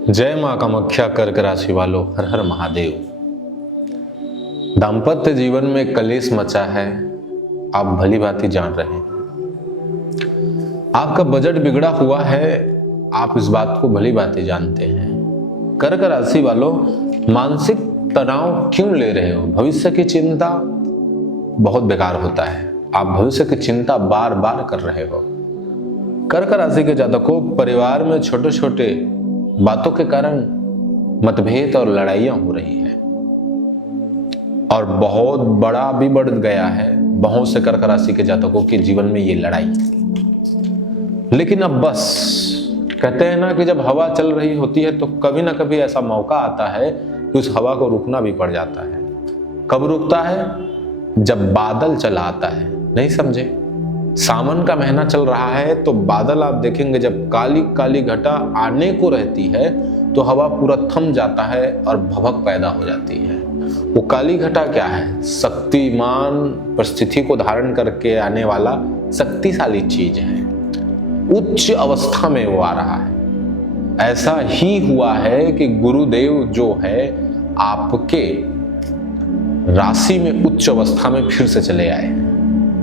जय मां कामाख्या। कर्क राशि वालों, हर हर महादेव। दाम्पत्य जीवन में कलेश मचा है, आप भली भांति जान रहे हैं। आपका बजट बिगड़ा हुआ है, आप इस बात को भली भांति जानते हैं। कर्क राशि वालों, मानसिक तनाव क्यों ले रहे हो? भविष्य की चिंता बहुत बेकार होता है। आप भविष्य की चिंता बार बार कर रहे हो। कर्क राशि के जातकों, परिवार में छोटे छोटे बातों के कारण मतभेद और लड़ाइयां हो रही है और बहुत बड़ा भी बढ़ गया है बहुत से कर्क राशि के जातकों के जीवन में ये लड़ाई। लेकिन अब बस कहते हैं ना कि जब हवा चल रही होती है तो कभी ना कभी ऐसा मौका आता है कि उस हवा को रुकना भी पड़ जाता है। कब रुकता है? जब बादल चला आता है। नहीं समझे? सावन का महीना चल रहा है तो बादल आप देखेंगे, जब काली काली घटा आने को रहती है तो हवा पूरा थम जाता है और भभक पैदा हो जाती है। वो काली घटा क्या है? शक्तिमान परिस्थिति को धारण करके आने वाला शक्तिशाली चीज है। उच्च अवस्था में वो आ रहा है। ऐसा ही हुआ है कि गुरुदेव जो है आपके राशि में उच्च अवस्था में फिर से चले आए।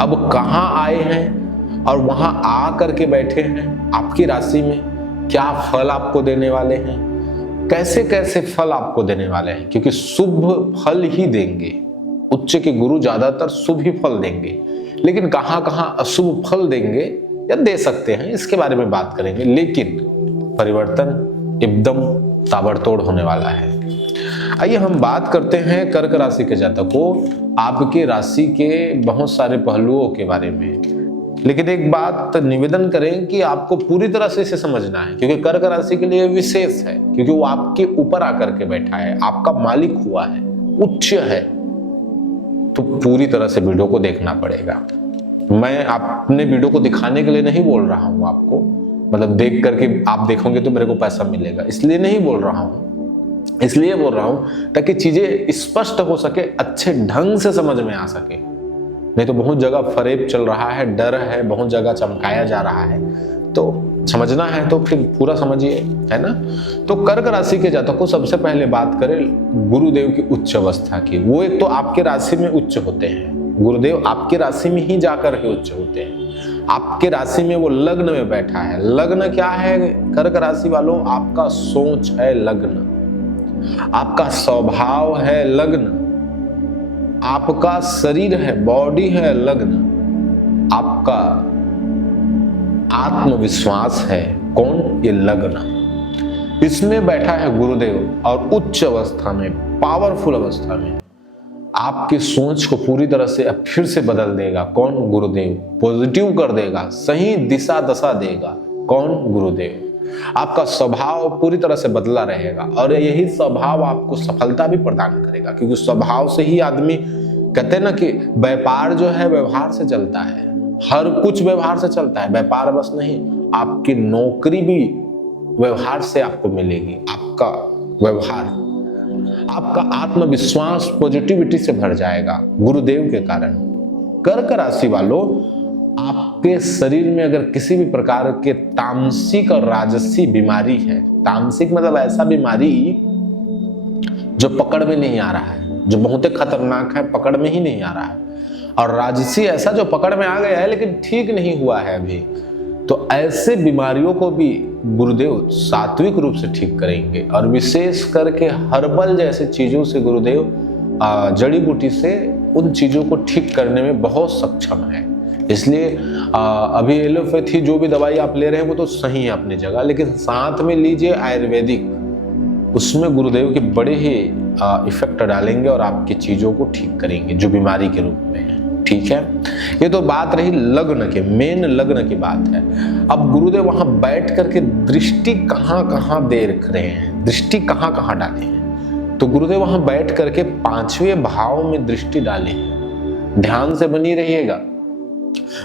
अब कहां आए हैं और वहां आ करके बैठे हैं आपकी राशि में, क्या फल आपको देने वाले हैं, कैसे कैसे फल आपको देने वाले हैं, क्योंकि शुभ फल ही देंगे। उच्च के गुरु ज्यादातर शुभ ही फल देंगे, लेकिन कहां कहां अशुभ फल देंगे या दे सकते हैं, इसके बारे में बात करेंगे। लेकिन परिवर्तन एकदम ताबड़तोड़ होने वाला है। आइए हम बात करते हैं कर्क राशि के जातकों, आपके राशि के बहुत सारे पहलुओं के बारे में। लेकिन एक बात निवेदन करें कि आपको पूरी तरह से इसे समझना है, क्योंकि कर्क राशि के लिए विशेष है, क्योंकि वो आपके ऊपर आकर के बैठा है, आपका मालिक हुआ है, उच्च है। तो पूरी तरह से वीडियो को देखना पड़ेगा। मैं अपने वीडियो को दिखाने के लिए नहीं बोल रहा हूं आपको, मतलब देख करके आप देखोगे तो मेरे को पैसा मिलेगा, इसलिए नहीं बोल रहा हूं। इसलिए बोल रहा हूं ताकि चीजें स्पष्ट हो सके, अच्छे ढंग से समझ में आ सके। नहीं तो बहुत जगह फरेब चल रहा है, डर है, बहुत जगह चमकाया जा रहा है। तो समझना है तो फिर पूरा समझिए, है ना। तो कर्क राशि के जातकों को सबसे पहले बात करें गुरुदेव की उच्च अवस्था की। वो एक तो आपके राशि में उच्च होते हैं, गुरुदेव आपके राशि में ही जाकर के उच्च होते हैं। आपके राशि में वो लग्न में बैठा है। लग्न क्या है कर्क राशि वालों? आपका सोच है लग्न, आपका स्वभाव है लग्न, आपका शरीर है, बॉडी है लग्न, आपका आत्मविश्वास है कौन? ये लग्न। इसमें बैठा है गुरुदेव और उच्च अवस्था में, पावरफुल अवस्था में आपकी सोच को पूरी तरह से अब फिर से बदल देगा। कौन? गुरुदेव। पॉजिटिव कर देगा, सही दिशा दशा देगा। कौन? गुरुदेव। आपका स्वभाव पूरी तरह से बदला रहेगा और यही स्वभाव आपको सफलता भी प्रदान करेगा, क्योंकि स्वभाव से ही आदमी, कहते हैं ना कि व्यापार जो है व्यवहार से चलता है। हर कुछ व्यवहार से चलता है, व्यापार बस नहीं, आपकी नौकरी भी व्यवहार से आपको मिलेगी। आपका व्यवहार, आपका आत्मविश्वास पॉजिटिविटी से भर जाएगा गुरुदेव के कारण। कर्क राशि वालों, आपके शरीर में अगर किसी भी प्रकार के तामसिक और राजसी बीमारी है, तामसिक मतलब ऐसा बीमारी जो पकड़ में नहीं आ रहा है, जो बहुत ही खतरनाक है, पकड़ में ही नहीं आ रहा है, और राजसी ऐसा जो पकड़ में आ गया है लेकिन ठीक नहीं हुआ है अभी, तो ऐसे बीमारियों को भी गुरुदेव सात्विक रूप से ठीक करेंगे। और विशेष करके हर्बल जैसे चीजों से गुरुदेव, जड़ी बूटी से उन चीजों को ठीक करने में बहुत सक्षम है। इसलिए अभी एलोपैथी जो भी दवाई आप ले रहे हैं वो तो सही है अपनी जगह, लेकिन साथ में लीजिए आयुर्वेदिक, उसमें गुरुदेव के बड़े ही इफेक्ट डालेंगे और आपकी चीजों को ठीक करेंगे जो बीमारी के रूप में है। ठीक है, ये तो बात रही लग्न के, मेन लग्न की बात है। अब गुरुदेव वहां बैठ करके दृष्टि कहां कहां देख रहे हैं, दृष्टि कहां कहां डाले हैं? तो गुरुदेव वहां बैठ करके 5वें भाव में दृष्टि डाले हैं। ध्यान से बनी रहिएगा।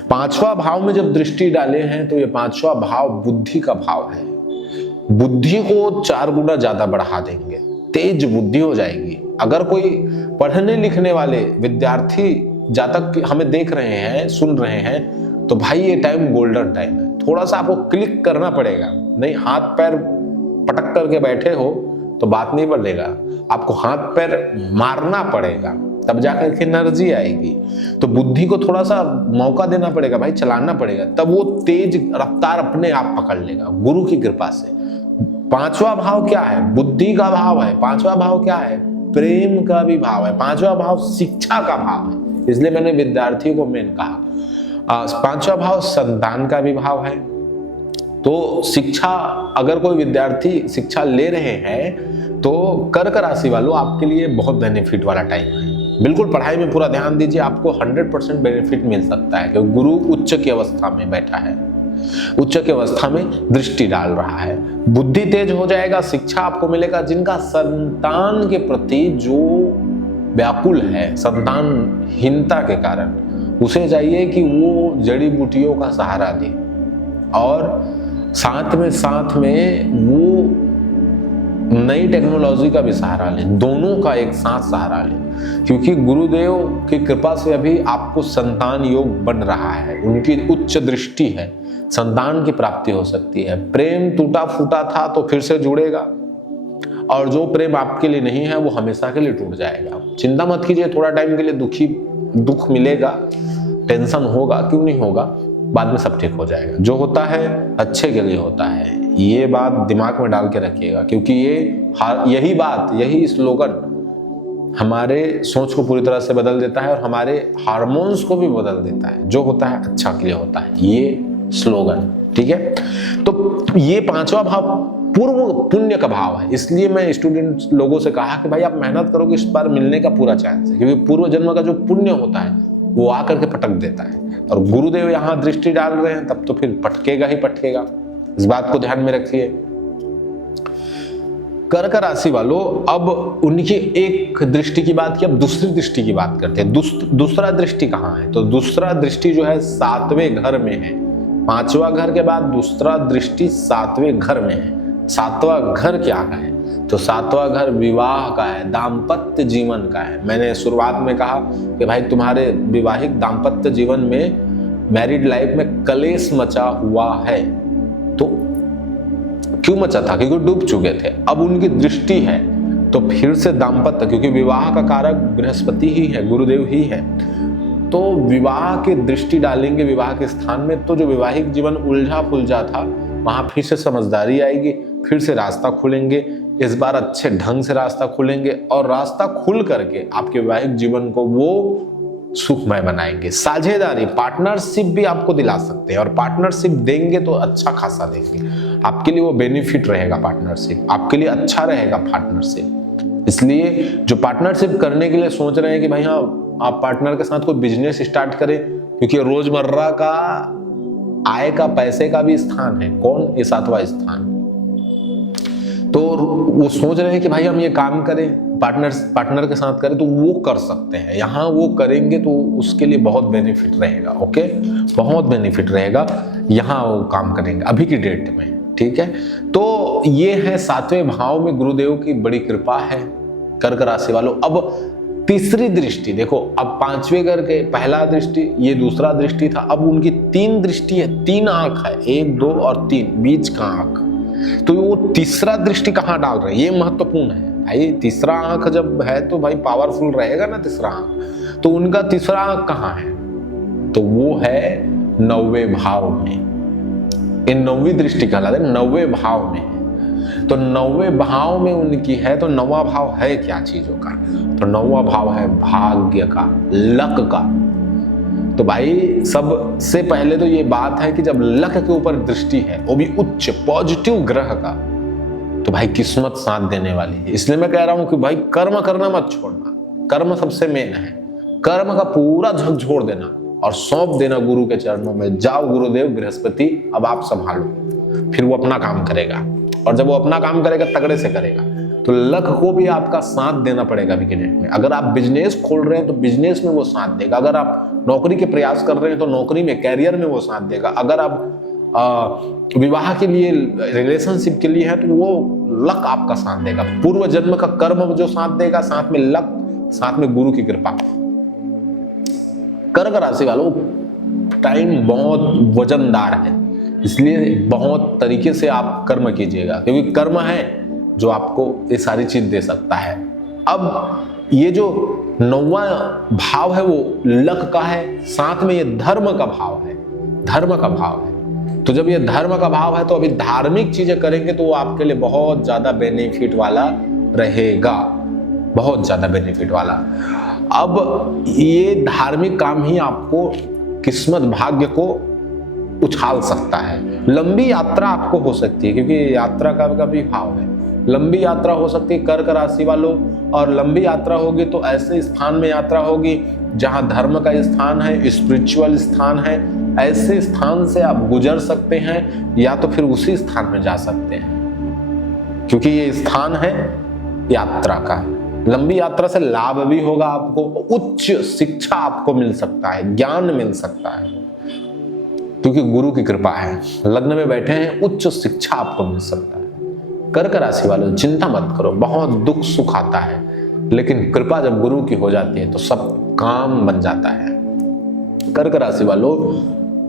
5वां भाव में जब दृष्टि डाले हैं तो ये 5वां भाव बुद्धि का भाव है। बुद्धि को 4 गुना ज्यादा बढ़ा देंगे, तेज बुद्धि हो जाएगी। अगर कोई पढ़ने लिखने वाले विद्यार्थी जातक हमें देख रहे हैं, सुन रहे हैं, तो भाई ये टाइम गोल्डन टाइम है। थोड़ा सा आपको क्लिक करना पड़ेगा, नहीं हाथ पैर पटक करके बैठे हो तो बात नहीं बढ़ेगा, आपको हाथ पैर मारना पड़ेगा, तब जाकर के एनर्जी आएगी। तो बुद्धि को थोड़ा सा मौका देना पड़ेगा भाई, चलाना पड़ेगा, तब वो तेज रफ्तार अपने आप पकड़ लेगा गुरु की कृपा से। पांचवा भाव क्या है? बुद्धि का भाव है। पांचवा भाव क्या है? प्रेम का भी भाव है। पांचवा भाव शिक्षा का भाव है, इसलिए मैंने विद्यार्थियों को मेन कहा। पांचवा भाव संतान का भी भाव है। तो शिक्षा, अगर कोई विद्यार्थी शिक्षा ले रहे हैं तो कर्क राशि वालों आपके लिए बहुत बेनिफिट वाला टाइम है। बिल्कुल पढ़ाई में पूरा ध्यान दीजिए, आपको 100% बेनिफिट मिल सकता है क्योंकि गुरु उच्च की अवस्था में बैठा है, उच्च की अवस्था में दृष्टि डाल रहा है। बुद्धि तेज हो जाएगा, शिक्षा आपको मिलेगा। जिनका संतान के प्रति जो व्याकुल है संतानहीनता के कारण, उसे चाहिए कि वो जड़ी बूटियों का सहारा दे और साथ में वो नई टेक्नोलॉजी का भी सहारा ले, दोनों का एक साथ सहारा ले, क्योंकि गुरुदेव की कृपा से अभी आपको संतान योग बन रहा है, उनकी उच्च दृष्टि है, संतान की प्राप्ति हो सकती है। प्रेम टूटा फूटा था तो फिर से जुड़ेगा, और जो प्रेम आपके लिए नहीं है वो हमेशा के लिए टूट जाएगा। चिंता मत कीजिए, थोड़ा टाइम के लिए दुख मिलेगा, टेंशन होगा, क्यों नहीं होगा, बाद में सब ठीक हो जाएगा। जो होता है अच्छे के लिए होता है, ये बात दिमाग में डाल के रखिएगा, क्योंकि यही स्लोगन हमारे सोच को पूरी तरह से बदल देता है और हमारे हार्मोन्स को भी बदल देता है। जो होता है अच्छा के लिए होता है, ये स्लोगन, ठीक है। तो ये पांचवा भाव पूर्व पुण्य का भाव है, इसलिए मैं स्टूडेंट लोगों से कहा कि भाई आप मेहनत करोगे, इस बार मिलने का पूरा चांस है, क्योंकि पूर्व जन्म का जो पुण्य होता है वो आकर के पटक देता है, और गुरुदेव यहाँ दृष्टि डाल रहे हैं तब तो फिर पटकेगा ही पटकेगा। इस बात को ध्यान में रखिए। कर्क राशि वालों, अब उनकी एक दृष्टि की बात की, अब दूसरी दृष्टि की बात करते हैं। दूसरा दृष्टि कहाँ है? तो दूसरा दृष्टि जो है 7वें घर में है। 5वां घर के बाद दूसरा दृष्टि 7वें घर में है। 7वां घर क्या है? तो 7वां घर विवाह का है, दाम्पत्य जीवन का है। मैंने शुरुआत में कहा कि भाई तुम्हारे विवाहिक दाम्पत्य जीवन में, मैरिड लाइफ में कलेश मचा हुआ है। तो क्यों मचा था? क्योंकि डूब चुके थे। अब उनकी दृष्टि है तो फिर से दाम्पत्य, क्योंकि विवाह का कारक बृहस्पति ही है, गुरुदेव ही है, तो विवाह की दृष्टि डालेंगे विवाह के स्थान में, तो जो वैवाहिक जीवन उलझा फुलझा था वहां फिर से समझदारी आएगी, फिर से रास्ता खुलेंगे। इस बार अच्छे ढंग से रास्ता खुलेंगे और रास्ता खुल करके आपके वैवाहिक जीवन को वो सुखमय बनाएंगे। साझेदारी, पार्टनरशिप भी आपको दिला सकते हैं, और पार्टनरशिप देंगे तो अच्छा खासा देंगे, आपके लिए वो बेनिफिट रहेगा। पार्टनरशिप आपके लिए अच्छा रहेगा पार्टनरशिप। इसलिए जो पार्टनरशिप करने के लिए सोच रहे हैं कि भाई हाँ आप पार्टनर के साथ कोई बिजनेस स्टार्ट करें, क्योंकि रोजमर्रा का आय का, पैसे का भी स्थान है। कौन? ये 7वां स्थान। तो वो सोच रहे हैं कि भाई हम ये काम करें, पार्टनर के साथ करें, तो वो कर सकते हैं। यहाँ वो करेंगे तो उसके लिए बहुत बेनिफिट रहेगा। ओके, बहुत बेनिफिट रहेगा, यहाँ वो काम करेंगे अभी की डेट में, ठीक है। तो ये है 7वें भाव में गुरुदेव की बड़ी कृपा है कर्क राशि वालों। अब तीसरी दृष्टि देखो, अब 5वें घर के पहला दृष्टि, ये दूसरा दृष्टि था, अब उनकी 3 दृष्टि है, 3 आंख है, 1, 2 और 3, बीच का आंख। तो वो तीसरा दृष्टि कहाँ डाल रहे हैं, ये महत्वपूर्ण है भाई। तीसरा आंख जब है तो भाई पावरफुल रहेगा ना तीसरा आंख। तो उनका तीसरा आंख कहाँ है? तो वो है 9वें भाव में। इन 9वीं दृष्टि कहलाते हैं, 9वें भाव में है। तो 9वें भाव में उनकी है, तो 9वां भाव है क्या चीजों का? तो 9वां भाव है भाग्य का, लक का। तो भाई सबसे पहले तो ये बात है कि जब लक के ऊपर दृष्टि है, वो भी उच्च पॉजिटिव ग्रह का, तो भाई किस्मत साथ देने वाली है। इसलिए मैं कह रहा हूं कि भाई कर्म करना मत छोड़ना, कर्म सबसे मेन है। कर्म का पूरा झकझोर देना और सौंप देना गुरु के चरणों में। जाओ गुरुदेव बृहस्पति, अब आप संभालो, फिर वो अपना काम करेगा। और जब वो अपना काम करेगा तगड़े से करेगा, तो लक को भी आपका साथ देना पड़ेगा अभी के डेट में। अगर आप बिजनेस खोल रहे हैं तो बिजनेस में वो साथ देगा। अगर आप नौकरी के प्रयास कर रहे हैं तो नौकरी में, कैरियर में वो साथ देगा। अगर आप विवाह के लिए, रिलेशनशिप के लिए है, तो वो लक आपका साथ देगा। पूर्व जन्म का कर्म जो साथ देगा, साथ में लक, साथ में गुरु की कृपा। कर्क राशि वालों, टाइम बहुत वजनदार है, इसलिए बहुत तरीके से आप कर्म कीजिएगा, क्योंकि कर्म है जो आपको ये सारी चीज दे सकता है। अब ये जो 9वां भाव है वो लक का है, साथ में ये धर्म का भाव है, धर्म का भाव है। तो जब ये धर्म का भाव है तो अभी धार्मिक चीजें करेंगे तो वो आपके लिए बहुत ज्यादा बेनिफिट वाला रहेगा, बहुत ज्यादा बेनिफिट वाला। अब ये धार्मिक काम ही आपको किस्मत भाग्य को उछाल सकता है। लंबी यात्रा आपको हो सकती है, क्योंकि यात्रा का भी भाव है, लंबी यात्रा हो सकती है कर्क राशि वालों। और लंबी यात्रा होगी तो ऐसे स्थान में यात्रा होगी जहां धर्म का स्थान है, स्पिरिचुअल स्थान है, ऐसे स्थान से आप गुजर सकते हैं या तो फिर उसी स्थान में जा सकते हैं, क्योंकि ये स्थान है यात्रा का। लंबी यात्रा से लाभ भी होगा आपको, उच्च शिक्षा आपको मिल सकता है, ज्ञान मिल सकता है, क्योंकि गुरु की कृपा है। लग्न में बैठे हैं, उच्च शिक्षा आपको मिल सकता है। कर्क राशि वालों चिंता मत करो, बहुत दुख सुख आता है, लेकिन कृपा जब गुरु की हो जाती है तो सब काम बन जाता है। कर्क राशि वालों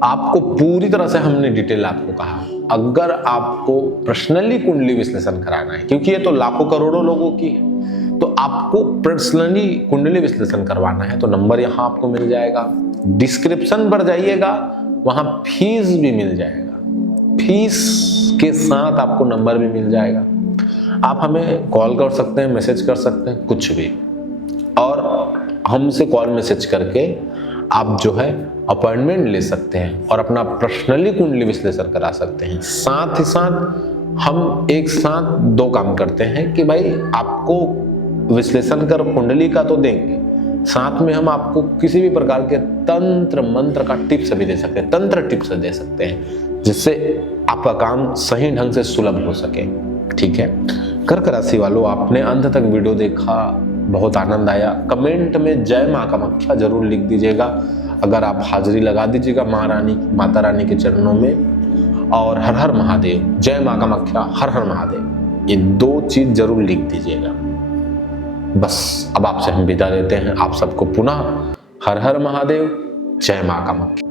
आपको पूरी तरह से हमने डिटेल आपको कहा, अगर आपको पर्सनली कुंडली विश्लेषण कराना है, क्योंकि ये तो लाखों करोड़ों लोगों की है, तो आपको पर्सनली कुंडली विश्लेषण करवाना है तो नंबर यहाँ आपको मिल जाएगा, डिस्क्रिप्शन पर जाइएगा, वहां फीस भी मिल जाएगा, फीस के साथ आपको नंबर भी मिल जाएगा। आप हमें कॉल कर सकते हैं, मैसेज कर सकते हैं, कुछ भी, और हमसे कॉल मैसेज करके आप जो है अपॉइंटमेंट ले सकते हैं और अपना पर्सनली कुंडली विश्लेषण करा सकते हैं। साथ ही साथ हम एक साथ दो काम करते हैं कि भाई आपको विश्लेषण कर कुंडली का तो देंगे, साथ में हम आपको किसी भी प्रकार के तंत्र मंत्र का टिप्स भी दे सकते हैं, तंत्र टिप्स दे सकते हैं, जिससे आपका काम सही ढंग से सुलभ हो सके। ठीक है कर्क राशि वालों, आपने अंत तक वीडियो देखा, बहुत आनंद आया। कमेंट में जय मां कामाख्या जरूर लिख दीजिएगा, अगर आप हाजिरी लगा दीजिएगा माता रानी के चरणों में, और हर हर महादेव, जय मां कामाख्या, हर हर महादेव, ये दो चीज जरूर लिख दीजिएगा। बस अब आपसे हम विदा लेते हैं, आप सबको पुनः हर हर महादेव, जय मां कामाख्या।